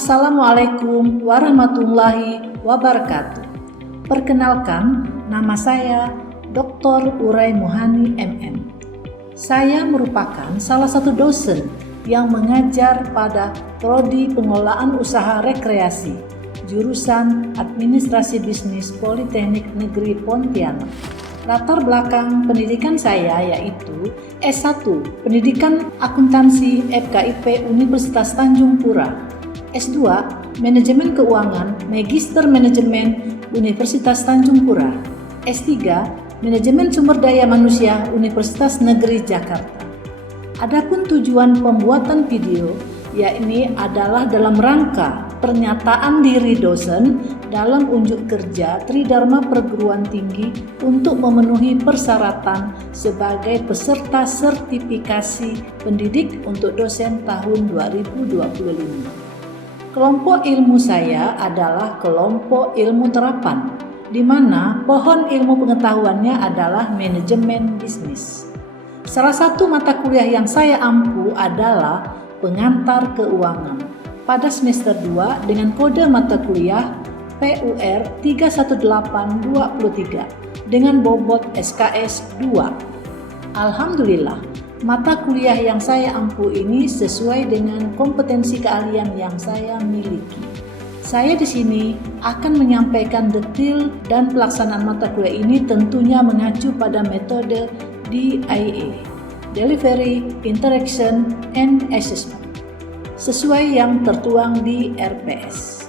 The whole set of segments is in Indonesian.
Assalamualaikum warahmatullahi wabarakatuh. Perkenalkan, nama saya Dr. Urai Muhani MM. Saya merupakan salah satu dosen yang mengajar pada Prodi Pengelolaan Usaha Rekreasi, jurusan Administrasi Bisnis Politeknik Negeri Pontianak. Latar belakang pendidikan saya yaitu S1 Pendidikan Akuntansi FKIP Universitas Tanjung Pura, S2 Manajemen Keuangan Magister Manajemen Universitas Tanjung Pura, S3 Manajemen Sumber Daya Manusia Universitas Negeri Jakarta. Adapun tujuan pembuatan video yakni adalah dalam rangka pernyataan diri dosen dalam unjuk kerja Tridharma Perguruan Tinggi untuk memenuhi persyaratan sebagai peserta sertifikasi pendidik untuk dosen tahun 2025. Kelompok ilmu saya adalah kelompok ilmu terapan, di mana pohon ilmu pengetahuannya adalah manajemen bisnis. Salah satu mata kuliah yang saya ampu adalah pengantar keuangan pada semester 2 dengan kode mata kuliah PUR 31823 dengan bobot SKS 2. Alhamdulillah, mata kuliah yang saya ampu ini sesuai dengan kompetensi keahlian yang saya miliki. Saya di sini akan menyampaikan detail dan pelaksanaan mata kuliah ini tentunya mengacu pada metode DIA, Delivery, Interaction, and Assessment, sesuai yang tertuang di RPS.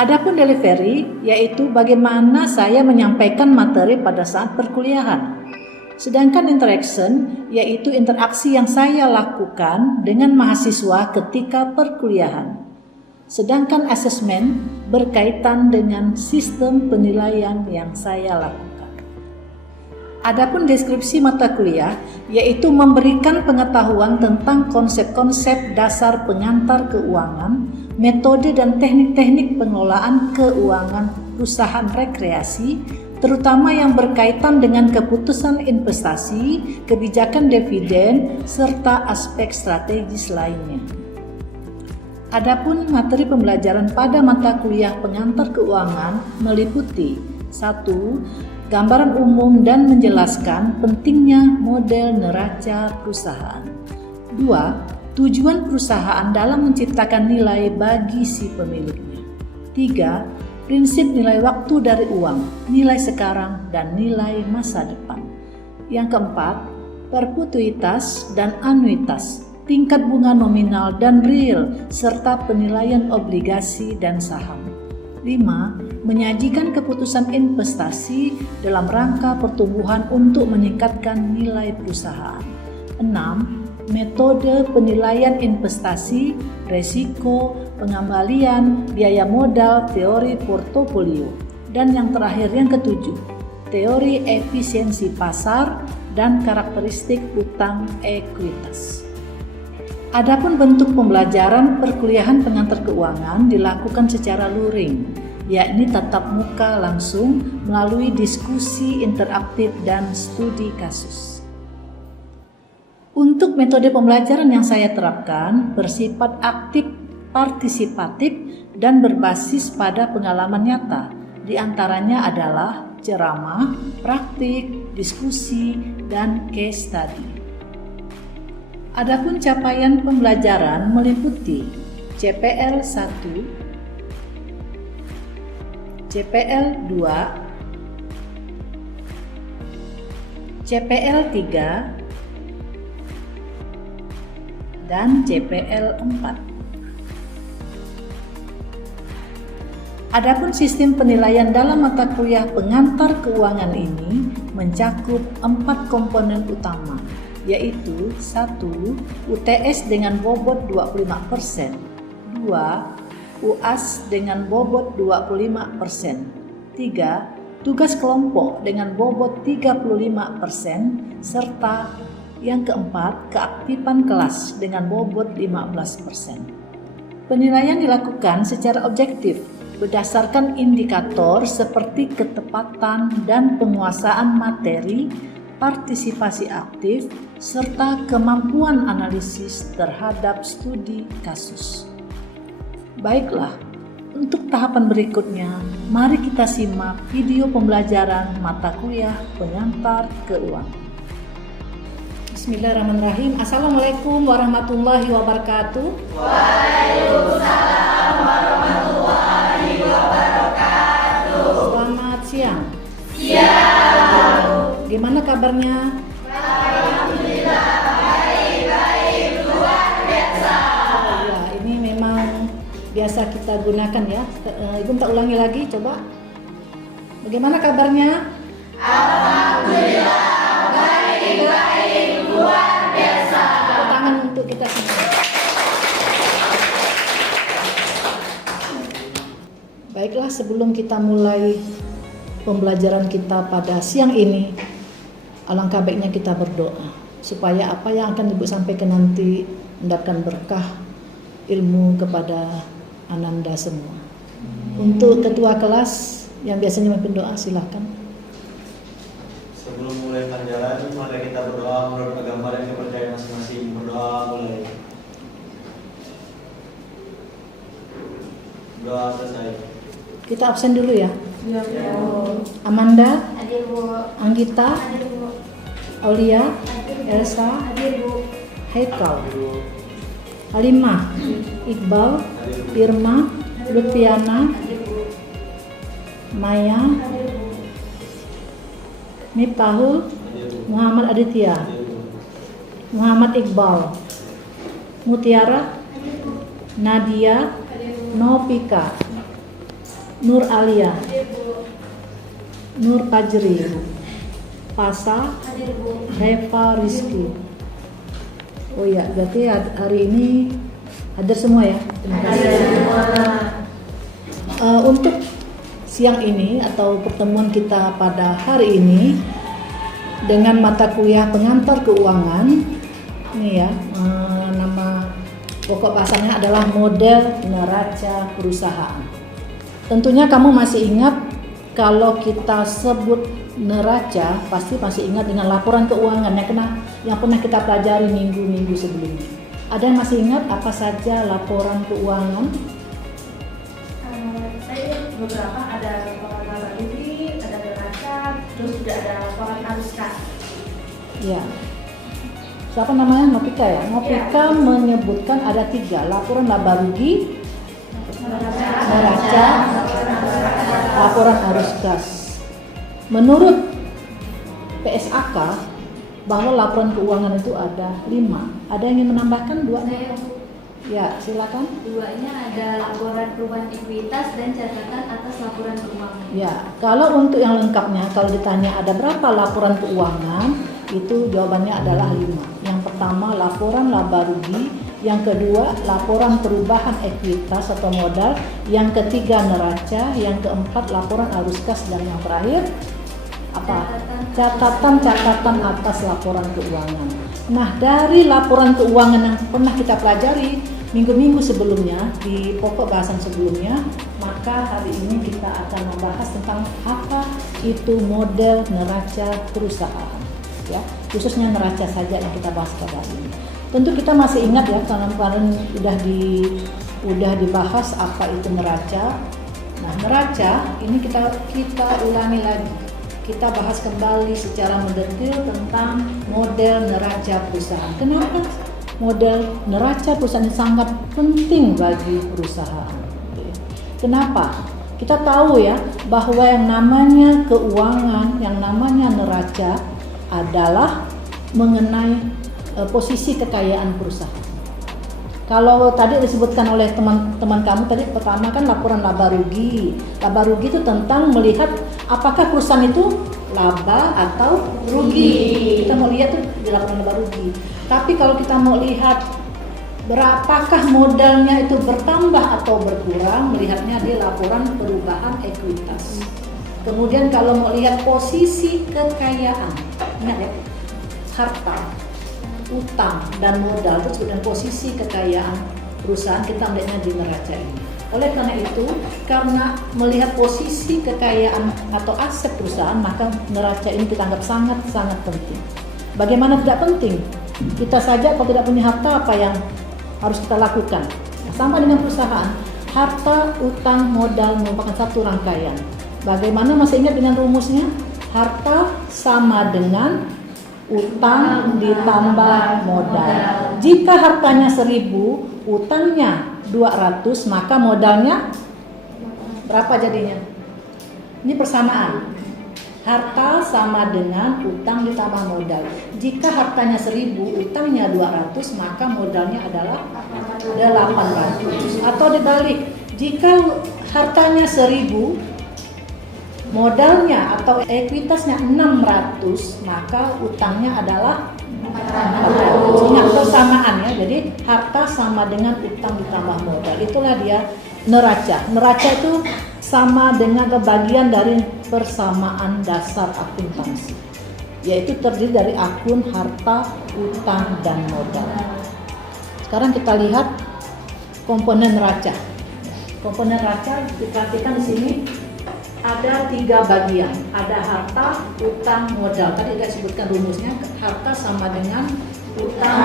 Adapun delivery yaitu bagaimana saya menyampaikan materi pada saat perkuliahan. Sedangkan interaction yaitu interaksi yang saya lakukan dengan mahasiswa ketika perkuliahan. Sedangkan assessment berkaitan dengan sistem penilaian yang saya lakukan. Adapun deskripsi mata kuliah yaitu memberikan pengetahuan tentang konsep-konsep dasar pengantar keuangan, metode dan teknik-teknik pengelolaan keuangan perusahaan rekreasi, terutama yang berkaitan dengan keputusan investasi, kebijakan dividen, serta aspek strategis lainnya. Adapun materi pembelajaran pada mata kuliah pengantar keuangan meliputi 1. Gambaran umum dan menjelaskan pentingnya model neraca perusahaan. 2. Tujuan perusahaan dalam menciptakan nilai bagi si pemiliknya. 3. Prinsip nilai waktu dari uang, nilai sekarang dan nilai masa depan. Yang keempat, perpetuitas dan anuitas, tingkat bunga nominal dan real, serta penilaian obligasi dan saham. 5. Menyajikan keputusan investasi dalam rangka pertumbuhan untuk meningkatkan nilai perusahaan. 6. Metode penilaian investasi, resiko, pengembalian, biaya modal, teori portofolio. Dan yang terakhir yang ketujuh, teori efisiensi pasar dan karakteristik utang ekuitas. Adapun bentuk pembelajaran perkuliahan pengantar keuangan dilakukan secara luring, yakni tatap muka langsung melalui diskusi interaktif dan studi kasus. Untuk metode pembelajaran yang saya terapkan bersifat aktif, partisipatif, dan berbasis pada pengalaman nyata. Di antaranya adalah ceramah, praktik, diskusi, dan case study. Adapun capaian pembelajaran meliputi CPL 1, CPL 2, CPL 3, dan CPL 4. Adapun sistem penilaian dalam mata kuliah pengantar keuangan ini mencakup 4 komponen utama, yaitu 1. UTS dengan bobot 25%, 2. UAS dengan bobot 25%, 3. Tugas kelompok dengan bobot 35%, serta yang keempat, keaktifan kelas dengan bobot 15%. Penilaian dilakukan secara objektif berdasarkan indikator seperti ketepatan dan penguasaan materi, partisipasi aktif, serta kemampuan analisis terhadap studi kasus. Baiklah, untuk tahapan berikutnya, mari kita simak video pembelajaran mata kuliah pengantar keuangan. Bismillahirrahmanirrahim. Assalamualaikum warahmatullahi wabarakatuh. Waalaikumsalam warahmatullahi wabarakatuh. Selamat siang. Siang. Gimana kabarnya? Alhamdulillah, baik-baik, luar biasa. Ya, ini memang biasa kita gunakan ya. Ibu minta ulangi lagi, coba. Bagaimana kabarnya? Alhamdulillah, baik-baik, luar biasa. Tepuk tangan untuk kita semua. Baiklah, sebelum kita mulai pembelajaran kita pada siang ini, alangkah baiknya kita berdoa supaya apa yang akan Ibu sampaikan nanti mendapatkan berkah ilmu kepada Ananda semua. Untuk ketua kelas yang biasanya memimpin doa, silakan. Sebelum mulai pelajaran, mari kita berdoa menurut agama dan kepercayaan masing-masing. Berdoa mulai. Doa selesai. Kita absen dulu ya. Amanda, Hadir Bu. Anggita, Hadir Bu. Aulia, Hadir Bu. Elsa, Hadir Bu. Haikal, Ibu, Halimah, Iqbal, Irma, Lutfiana, Hadir Bu. Maya, Hadir Bu. Miftahul, Ibu, Muhammad Aditya, Ibu, Muhammad Iqbal, Mutiara, Nadia, Nopika, Nur Alia, Hadir Bu. Nur Fajri, Pasa, Hadir Bu. Reva Rizky. Oh ya, berarti hari ini hadir semua ya. Terima kasih. Untuk siang ini atau pertemuan kita pada hari ini dengan mata kuliah pengantar keuangan, ini ya, nama pokok bahasanya adalah model neraca perusahaan. Tentunya kamu masih ingat kalau kita sebut neraca, pasti masih ingat dengan laporan keuangan yang pernah kita pelajari minggu-minggu sebelumnya. Ada yang masih ingat apa saja laporan keuangan? Saya beberapa, ada laporan laba rugi, ada neraca, terus juga ada laporan arus kas. Ya. Siapa namanya? Nopika ya? Nopika menyebutkan ada 3, laporan laba rugi, neraca, laporan arus kas. Menurut PSAK bahwa laporan keuangan itu ada 5. Ada yang ingin menambahkan 2? Saya Bu. Ya, silakan. Duanya ada laporan perubahan ekuitas dan catatan atas laporan keuangan. Ya, kalau untuk yang lengkapnya, kalau ditanya ada berapa laporan keuangan, itu jawabannya adalah 5. Yang pertama laporan laba rugi, yang kedua laporan perubahan ekuitas atau modal, yang ketiga neraca, yang keempat laporan arus kas, dan yang terakhir apa? Catatan atas laporan keuangan. Nah, dari laporan keuangan yang pernah kita pelajari minggu-minggu sebelumnya di pokok bahasan sebelumnya, maka hari ini kita akan membahas tentang apa itu model neraca perusahaan, ya, khususnya neraca saja yang kita bahas pada hari ini. Tentu kita masih ingat ya, karena kemarin udah dibahas apa itu neraca. Nah, neraca ini kita ulangi lagi. Kita bahas kembali secara mendetil tentang model neraca perusahaan. Kenapa model neraca perusahaan ini sangat penting bagi perusahaan? Kenapa? Kita tahu ya bahwa yang namanya keuangan, yang namanya neraca adalah mengenai posisi kekayaan perusahaan. Kalau tadi disebutkan oleh teman-teman kamu tadi, pertama kan laporan laba rugi. Laba rugi itu tentang melihat apakah perusahaan itu laba atau rugi. Kita mau lihat tuh di laporan laba rugi. Tapi kalau kita mau lihat berapakah modalnya itu bertambah atau berkurang, melihatnya di laporan perubahan ekuitas. Kemudian kalau mau lihat posisi kekayaan, ingat ya, harta, utang dan modal itu dan posisi kekayaan perusahaan, kita melihatnya di neraca ini. Oleh karena itu, karena melihat posisi kekayaan atau aset perusahaan, maka neraca ini kita anggap sangat-sangat penting. Bagaimana tidak penting? Kita saja kalau tidak punya harta, apa yang harus kita lakukan? Sama dengan perusahaan, Harta, utang, modal merupakan satu rangkaian. Bagaimana, masih ingat dengan rumusnya? Harta sama dengan utang ditambah modal. Jika hartanya 1000, utangnya 200, maka modalnya berapa jadinya? Ini persamaan. Harta sama dengan utang ditambah modal. Jika hartanya 1000, utangnya 200, maka modalnya adalah 800. Atau dibalik, jika hartanya 1000, modalnya atau ekuitasnya 600, maka utangnya adalah 400. Ingat persamaan ya. Jadi harta sama dengan utang ditambah modal. Itulah dia neraca. Neraca itu sama dengan bagian dari persamaan dasar akuntansi, yaitu terdiri dari akun, harta, utang, dan modal. Sekarang kita lihat komponen neraca. Komponen neraca diperhatikan di sini ada 3 bagian. Ada harta, utang, modal. Tadi saya sebutkan rumusnya, harta sama dengan utang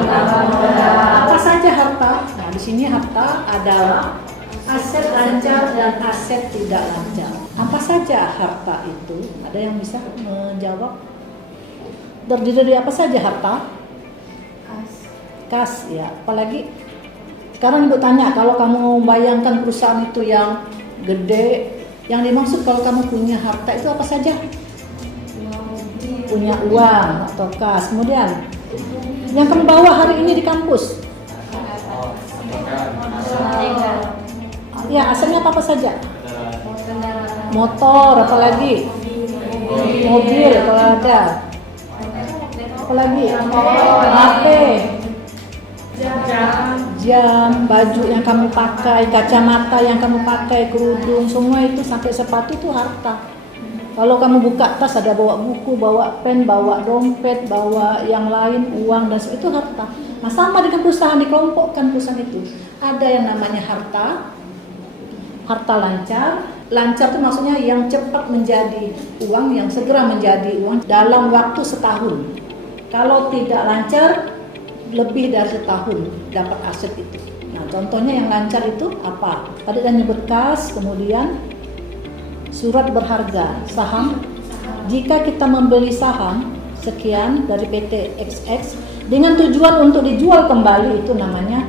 ditambah modal. Apa saja harta? Nah, di sini harta adalah aset lancar dan aset tidak lancar. Apa saja harta itu? Ada yang bisa menjawab? Terdiri dari apa saja harta? Kas ya. Apalagi sekarang Ibu tanya, kalau kamu bayangkan perusahaan itu yang gede, yang dimaksud kalau kamu punya harta itu apa saja? Punya uang atau kas. Kemudian yang kamu bawa hari ini di kampus? Ya, asalnya apa saja? Motor, apalagi? Mobil, kalau ada. Apalagi? HP, jam, baju yang kamu pakai, kacamata yang kamu pakai, kerudung, semua itu sampai sepatu itu harta. Kalau kamu buka tas ada bawa buku, bawa pen, bawa dompet, bawa yang lain, uang, dan itu harta. Nah, sama dengan perusahaan, dikelompokkan perusahaan itu. Ada yang namanya harta lancar. Lancar itu maksudnya yang cepat menjadi uang, yang segera menjadi uang dalam waktu setahun. Kalau tidak lancar, lebih dari setahun dapat aset itu. Nah, contohnya yang lancar itu apa? Tadi ada nyebut kas, kemudian surat berharga, saham. Jika kita membeli saham sekian dari PT XX dengan tujuan untuk dijual kembali, itu namanya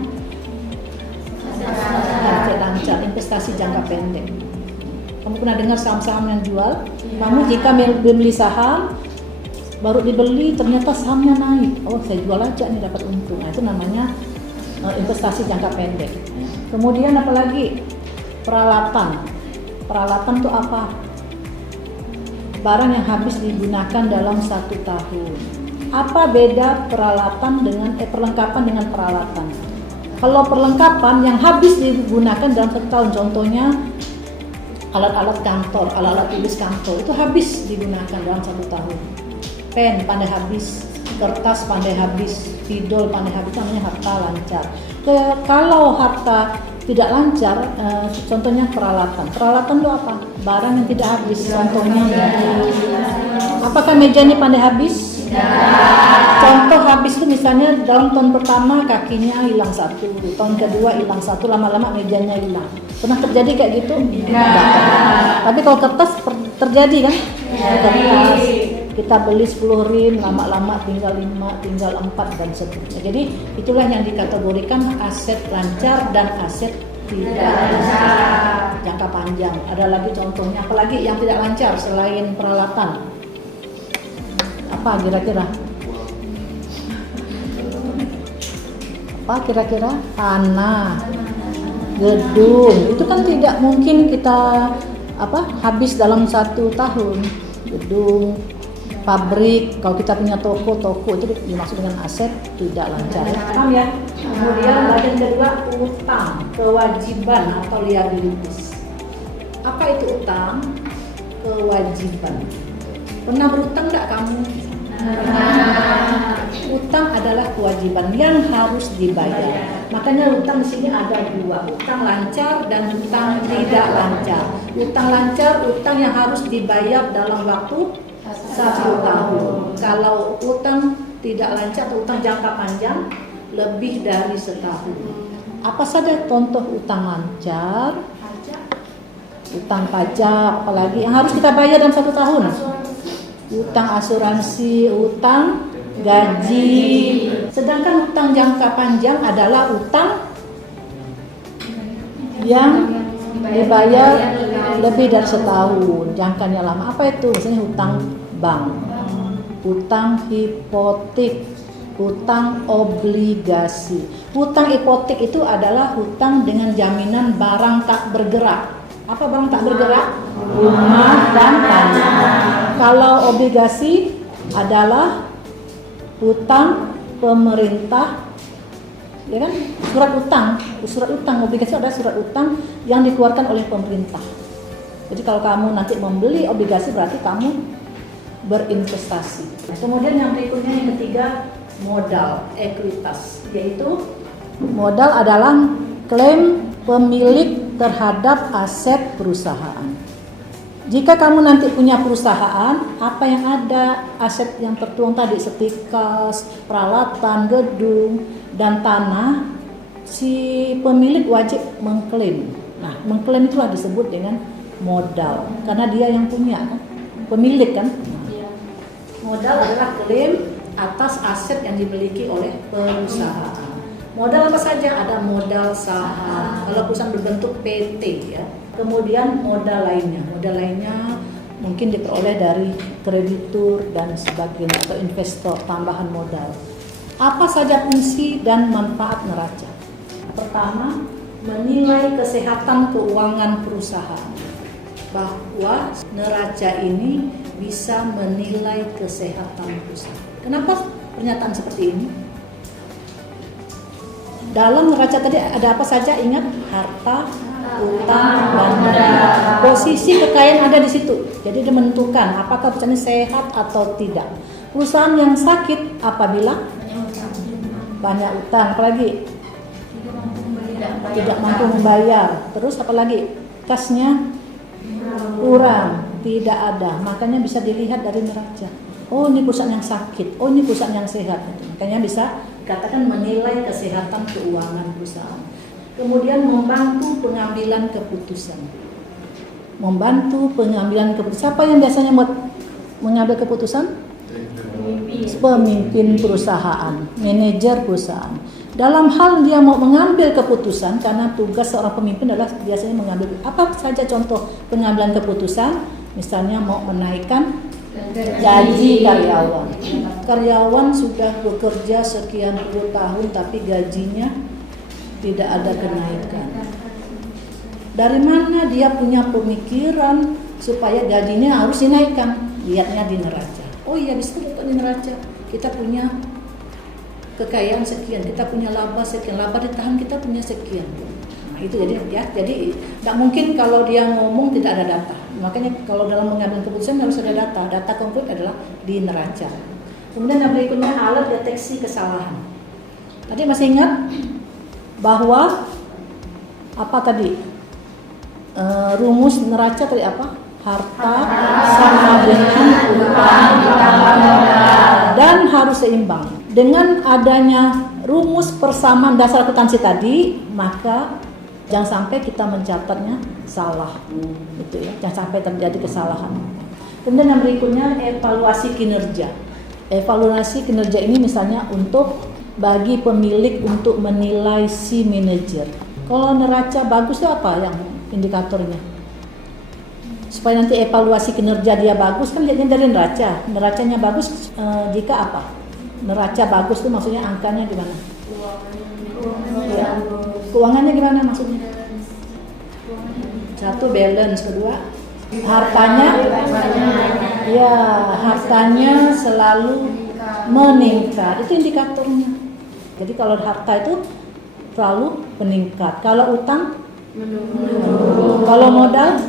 aset lancar, investasi jangka pendek. Kamu pernah dengar saham-saham yang jual? Kamu jika beli saham, baru dibeli ternyata sahamnya naik, oh saya jual aja nih dapat untung. Nah, itu namanya investasi jangka pendek. Kemudian apalagi? Peralatan. Peralatan itu apa? Barang yang habis digunakan dalam 1 tahun. Apa beda peralatan dengan perlengkapan dengan peralatan? Kalau perlengkapan yang habis digunakan dalam 1 tahun, contohnya alat-alat kantor, alat-alat tulis kantor, itu habis digunakan dalam 1 tahun. Pen pandai habis, kertas pandai habis, spidol pandai habis, namanya harta lancar. Kalau harta tidak lancar, contohnya peralatan. Peralatan itu apa? Barang yang tidak habis, contohnya meja. Apakah meja ini pandai habis? Contoh habis itu misalnya dalam tahun pertama kakinya hilang 1, tahun kedua hilang 1, lama-lama mejanya hilang. Pernah terjadi kayak gitu? Tapi kalau kertas terjadi kan? Kertas kita beli 10 rim, lama-lama tinggal 5, tinggal 4 dan seterusnya. Jadi itulah yang dikategorikan aset lancar dan aset tidak lancar jangka panjang. Ada lagi contohnya, apalagi yang tidak lancar selain peralatan? Apa kira-kira? Apa kira-kira? Tanah, gedung. Itu kan tidak mungkin kita habis dalam 1 tahun. Gedung, pabrik, kalau kita punya toko itu dimaksud dengan aset tidak lancar. Paham ya? Kemudian bagian kedua, utang, kewajiban atau liabilities. Apa itu utang? Kewajiban. Pernah berutang enggak kamu? Utang adalah kewajiban yang harus dibayar. Makanya utang di sini ada 2, utang lancar dan utang tidak lancar. Utang lancar, utang yang harus dibayar dalam waktu 1 tahun. Kalau utang tidak lancar, utang jangka panjang lebih dari setahun. Apa saja contoh utang lancar, pajak, utang pajak, apalagi yang harus kita bayar dalam 1 tahun? Utang asuransi, utang gaji. Sedangkan utang jangka panjang adalah utang yang dibayar lebih dari setahun, jangkanya lama. Apa itu? Misalnya hutang bank, hutang hipotek, hutang obligasi. Hutang hipotek itu adalah hutang dengan jaminan barang tak bergerak. Apa barang tak bergerak? Rumah dan tanah. Kalau obligasi adalah hutang pemerintah, ya kan? Surat utang, obligasi adalah surat utang yang dikeluarkan oleh pemerintah. Jadi kalau kamu nanti membeli obligasi berarti kamu berinvestasi. Kemudian yang berikutnya yang ketiga, modal, ekuitas, yaitu modal adalah klaim pemilik terhadap aset perusahaan. Jika kamu nanti punya perusahaan, apa yang ada aset yang tertuang tadi seperti kas, peralatan, gedung, dan tanah, si pemilik wajib mengklaim. Nah, mengklaim itulah disebut dengan modal, karena dia yang punya kan, pemilik kan. Modal adalah klaim atas aset yang dimiliki oleh perusahaan. Modal apa saja? Ada modal saham, kalau perusahaan berbentuk PT ya. Kemudian modal lainnya mungkin diperoleh dari kreditur dan sebagainya atau investor, tambahan modal. Apa saja fungsi dan manfaat neraca? Pertama, menilai kesehatan keuangan perusahaan. Bahwa neraca ini bisa menilai kesehatan perusahaan. Kenapa pernyataan seperti ini? Dalam neraca tadi ada apa saja? Ingat, harta, utang, dan modal. Posisi kekayaan ada di situ. Jadi dia menentukan apakah perusahaan ini sehat atau tidak. Perusahaan yang sakit apabila banyak utang, apalagi tidak mampu membayar. Terus apalagi kasnya kurang, tidak ada. Makanya bisa dilihat dari neraca. Oh, ini perusahaan yang sakit. Oh, ini perusahaan yang sehat. Makanya bisa dikatakan menilai kesehatan keuangan perusahaan. Kemudian membantu pengambilan keputusan. Siapa yang biasanya mengambil keputusan? Pemimpin perusahaan, manajer perusahaan. Dalam hal dia mau mengambil keputusan, karena tugas seorang pemimpin adalah biasanya mengambil apa saja contoh pengambilan keputusan. Misalnya mau menaikkan gaji karyawan. Karyawan sudah bekerja sekian puluh tahun tapi gajinya tidak ada kenaikan. Dari mana dia punya pemikiran supaya gajinya harus dinaikkan? Lihatnya di neraca. Oh iya, bisa lihat di neraca. Kita punya kekayaan sekian, kita punya laba sekian, laba ditahan kita punya sekian. Nah, itu jadi tidak mungkin kalau dia ngomong tidak ada data. Makanya kalau dalam mengambil keputusan harus ada data. Data konkret adalah di neraca. Kemudian yang berikutnya alat deteksi kesalahan. Tadi masih ingat bahwa apa tadi? Rumus neraca tadi apa? Harta sama dengan utang ditambah modal dan harus seimbang. Dengan adanya rumus persamaan dasar akuntansi tadi, maka jangan sampai kita mencatatnya salah, gitu ya. Jangan sampai terjadi kesalahan. Kemudian yang berikutnya evaluasi kinerja. Evaluasi kinerja ini misalnya untuk bagi pemilik untuk menilai si manajer. Kalau neraca bagus itu apa yang indikatornya? Supaya nanti evaluasi kinerja dia bagus kan lihatnya dari neraca. Neracanya bagus jika apa? Neraca bagus itu maksudnya angkanya gimana? Ya. Keuangannya gimana maksudnya? Satu balance, kedua hartanya. Ya, hartanya selalu meningkat. Itu indikatornya. Jadi kalau harta itu selalu meningkat. Kalau utang kalau modal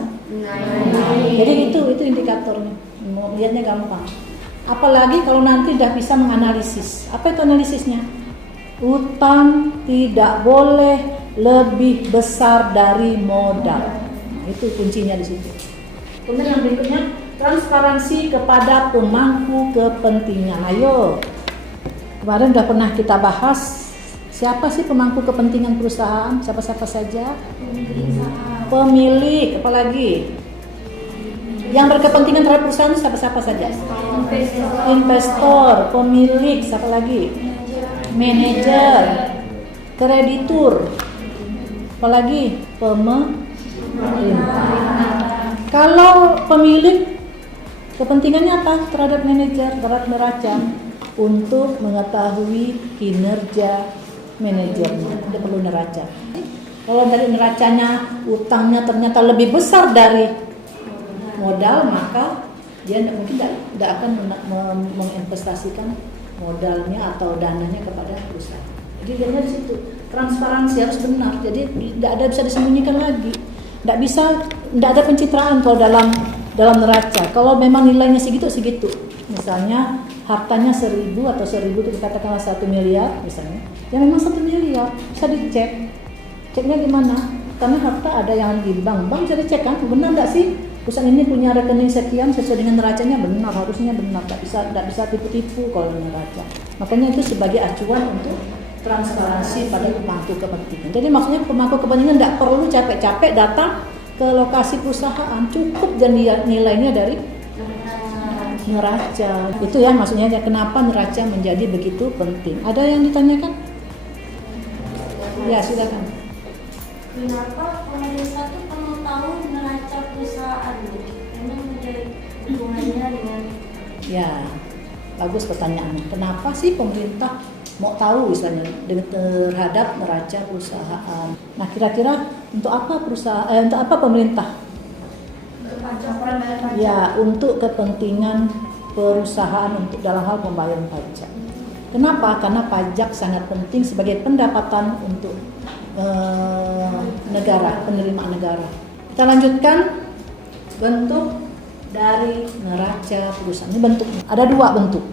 jadi itu indikatornya. Lihatnya gampang. Apalagi kalau nanti udah bisa menganalisis. Apa itu analisisnya? Utang tidak boleh lebih besar dari modal. Nah, itu kuncinya di situ. Kemudian yang berikutnya transparansi kepada pemangku kepentingan. Ayo, kemarin udah pernah kita bahas Siapa sih pemangku kepentingan perusahaan? Siapa-siapa saja? Pemilik, apalagi? Yang berkepentingan terhadap perusahaan siapa-siapa saja? Investor, pemilik, siapa lagi? Manajer, kreditur, apalagi? Pemerintah. Kalau pemilik kepentingannya apa terhadap manajer, terhadap neraca? Untuk mengetahui kinerja manajernya, dia perlu neraca. Kalau dari neracanya utangnya ternyata lebih besar dari modal, maka dia mungkin tidak akan menginvestasikan modalnya atau dananya kepada perusahaan. Jadi lihatnya di situ, transparansi harus benar. Jadi tidak ada bisa disembunyikan lagi. Tidak ada pencitraan kalau dalam neraca. Kalau memang nilainya segitu. Misalnya hartanya 1.000 atau 1.000 itu dikatakanlah 1 miliar misalnya. Ya memang 1 miliar, bisa dicek. Ceknya gimana? Karena harta ada yang di bank bisa dicek kan, benar nggak sih? Perusahaan ini punya rekening sekian sesuai dengan neracanya, benar, harusnya benar. Nggak bisa tipu-tipu kalau neraca. Makanya itu sebagai acuan untuk transparansi pada pemangku kepentingan. Jadi maksudnya pemangku kepentingan tidak perlu capek-capek datang ke lokasi perusahaan, cukup dan nilainya dari neraca. Itu ya maksudnya kenapa neraca menjadi begitu penting. Ada yang ditanyakan? Ya silakan. Kenapa pemerintah tuh perlu tahu neraca perusahaan? Memang menjadi hubungannya dengan. Ya, bagus pertanyaannya. Kenapa sih pemerintah mau tahu misalnya terhadap neraca perusahaan? Nah, kira-kira untuk apa untuk apa pemerintah? Ya, untuk kepentingan perusahaan untuk dalam hal pembayaran pajak. Kenapa? Karena pajak sangat penting sebagai pendapatan untuk negara, penerimaan negara. Kita lanjutkan bentuk dari neraca perusahaan. Ini bentuknya. Ada 2 bentuk.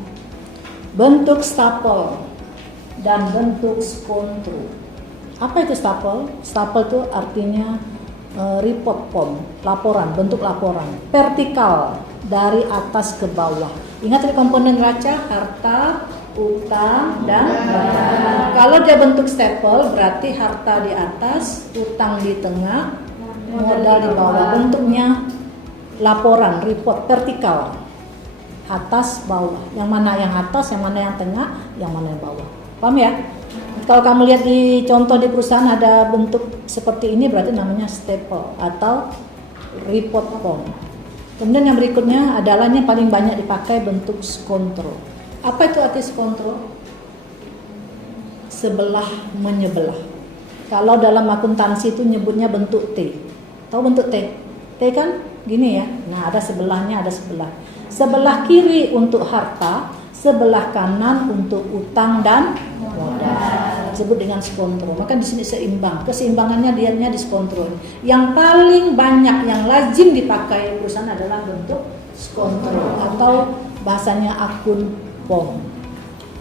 Bentuk stapel dan bentuk skontro. Apa itu stapel? Stapel itu artinya report form, laporan, bentuk laporan. Vertikal, dari atas ke bawah. Ingat tadi komponen neraca, harta, utang, dan modal. Kalau dia bentuk stapel, berarti harta di atas, utang di tengah, modal di bawah. Bentuknya laporan, report, vertikal, atas, bawah. Yang mana yang atas, yang mana yang tengah, yang mana yang bawah. Paham ya? Kalau kamu lihat di contoh di perusahaan ada bentuk seperti ini, berarti namanya staple atau report form. Kemudian yang berikutnya adalah yang paling banyak dipakai bentuk skontro. Apa itu arti skontro? Sebelah menyebelah. Kalau dalam akuntansi itu nyebutnya bentuk T. Tahu bentuk T? T kan gini ya. Nah, ada sebelahnya, ada sebelah. Sebelah kiri untuk harta, sebelah kanan untuk utang dan modal. Disebut dengan skontro. Maka di sini seimbang. Keseimbangannya dianya di skontro. Yang paling banyak yang lazim dipakai perusahaan adalah bentuk skontro atau bahasanya akun POM.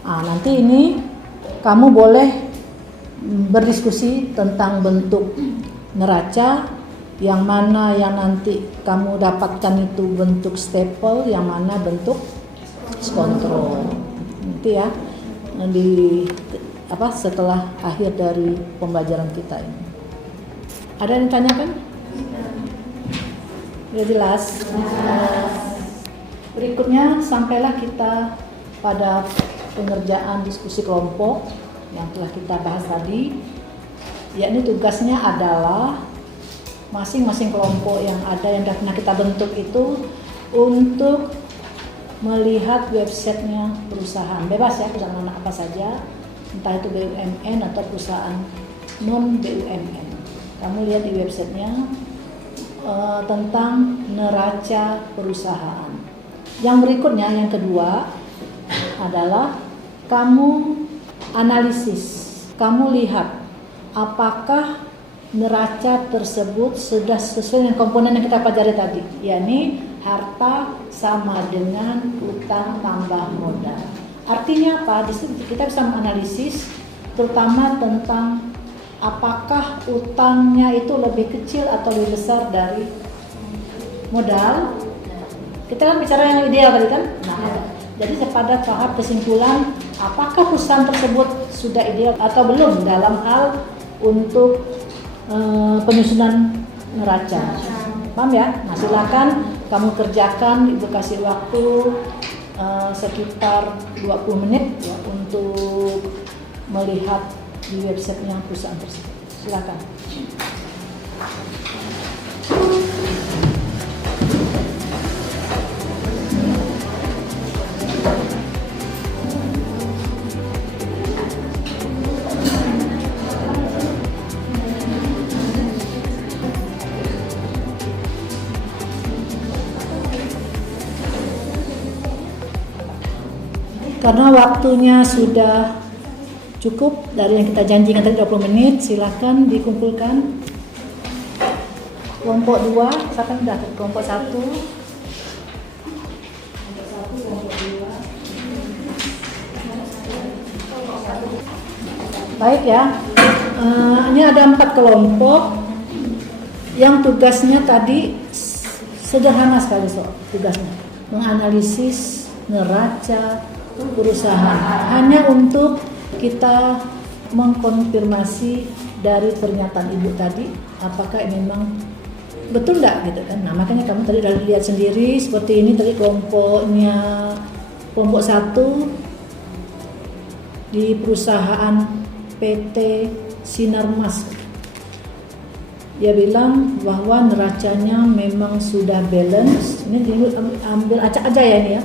Nanti ini kamu boleh berdiskusi tentang bentuk neraca, yang mana yang nanti kamu dapatkan itu bentuk staple, yang mana bentuk skontro. Nanti ya setelah akhir dari pembelajaran kita ini. Ada yang ditanyakan? Sudah jelas? Berikutnya sampailah kita pada pengerjaan diskusi kelompok yang telah kita bahas tadi, yakni tugasnya adalah masing-masing kelompok yang ada yang pernah kita bentuk itu untuk melihat websitenya perusahaan. Bebas ya, perusahaan mana apa saja, entah itu BUMN atau perusahaan non BUMN. Kamu lihat di websitenya tentang neraca perusahaan. Yang berikutnya, yang kedua adalah kamu analisis, kamu lihat apakah neraca tersebut sudah sesuai dengan komponen yang kita pelajari tadi, yakni harta sama dengan utang tambah modal. Artinya apa? Di situ kita bisa menganalisis terutama tentang apakah utangnya itu lebih kecil atau lebih besar dari modal. Kita kan bicara yang ideal tadi kan? Nah, Jadi pada tahap kesimpulan, apakah perusahaan tersebut sudah ideal atau belum dalam hal untuk penyusunan neraca. Paham ya? Nah, silakan kamu kerjakan, Ibu kasih waktu sekitar 20 menit ya, untuk melihat di websitenya perusahaan tersebut. Silakan. Karena waktunya sudah cukup dari yang kita janjikan tadi 20 menit, silakan dikumpulkan. Kelompok 2, silakan sudah kelompok 1. Baik ya, ini ada 4 kelompok yang tugasnya tadi sederhana sekali tugasnya, menganalisis neraca perusahaan, hanya untuk kita mengkonfirmasi dari pernyataan Ibu tadi apakah ini memang betul enggak gitu kan. Nah, makanya kamu tadi udah lihat sendiri seperti ini tadi kelompok 1 di perusahaan PT Sinarmas. Dia bilang bahwa neracanya memang sudah balance. Ini ambil acak aja ya ini ya.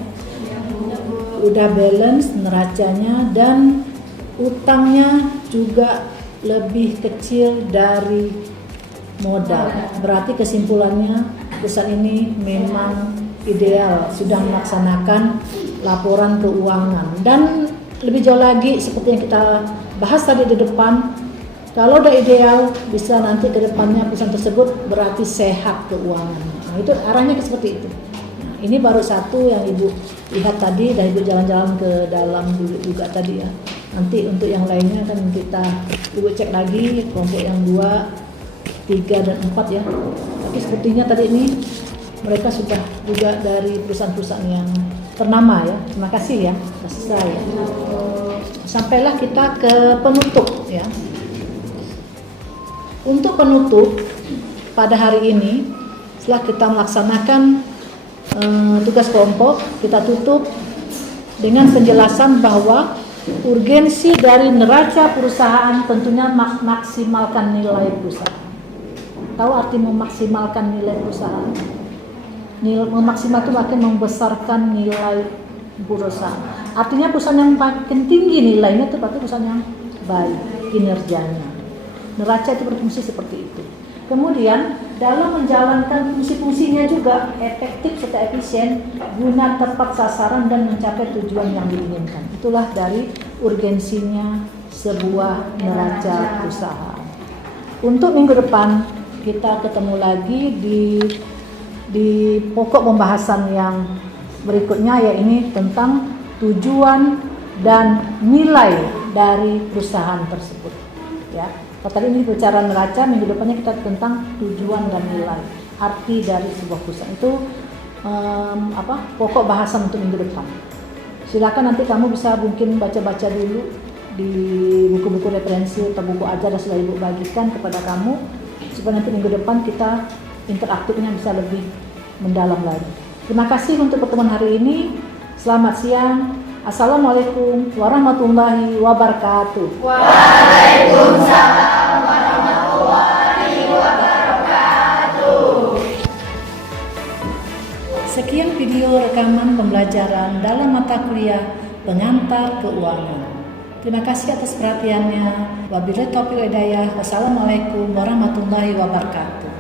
Udah balance neracanya dan utangnya juga lebih kecil dari modal. Berarti kesimpulannya perusahaan ini memang ideal, sudah melaksanakan laporan keuangan. Dan lebih jauh lagi seperti yang kita bahas tadi di depan, kalau udah ideal bisa nanti ke depannya perusahaan tersebut berarti sehat keuangannya. Nah, itu arahnya seperti itu. Ini baru satu yang Ibu lihat tadi dan Ibu jalan-jalan ke dalam dulu juga tadi ya. Nanti untuk yang lainnya kan kita Ibu cek lagi kelompok yang 2, 3 dan 4 ya. Tapi sepertinya tadi ini mereka sudah juga dari perusahaan-perusahaan yang ternama ya. Terima kasih ya. Selesai. Sampailah kita ke penutup ya. Untuk penutup pada hari ini setelah kita melaksanakan tugas kelompok, kita tutup dengan penjelasan bahwa urgensi dari neraca perusahaan tentunya maksimalkan nilai perusahaan. Tahu arti memaksimalkan nilai perusahaan? Memaksimal itu makin membesarkan nilai perusahaan. Artinya perusahaan yang makin tinggi nilainya itu berarti perusahaan yang baik kinerjanya. Neraca itu berfungsi seperti itu. Kemudian dalam menjalankan fungsi-fungsinya juga efektif serta efisien guna tepat sasaran dan mencapai tujuan yang diinginkan. Itulah dari urgensinya sebuah neraca perusahaan. Untuk minggu depan kita ketemu lagi di pokok pembahasan yang berikutnya, yaitu tentang tujuan dan nilai dari perusahaan tersebut. Ya. Tadi ini bicara neraca, minggu depannya kita tentang tujuan dan nilai, arti dari sebuah perusahaan. Itu pokok bahasan untuk minggu depan. Silakan nanti kamu bisa mungkin baca-baca dulu di buku-buku referensi atau buku ajar yang sudah Ibu bagikan kepada kamu, supaya nanti minggu depan kita interaktifnya bisa lebih mendalam lagi. Terima kasih untuk pertemuan hari ini. Selamat siang. Assalamualaikum warahmatullahi wabarakatuh. Waalaikumsalam warahmatullahi wabarakatuh. Sekian video rekaman pembelajaran dalam mata kuliah pengantar keuangan. Terima kasih atas perhatiannya. Wabillahi taufiq wal hidayah. Wassalamualaikum warahmatullahi wabarakatuh.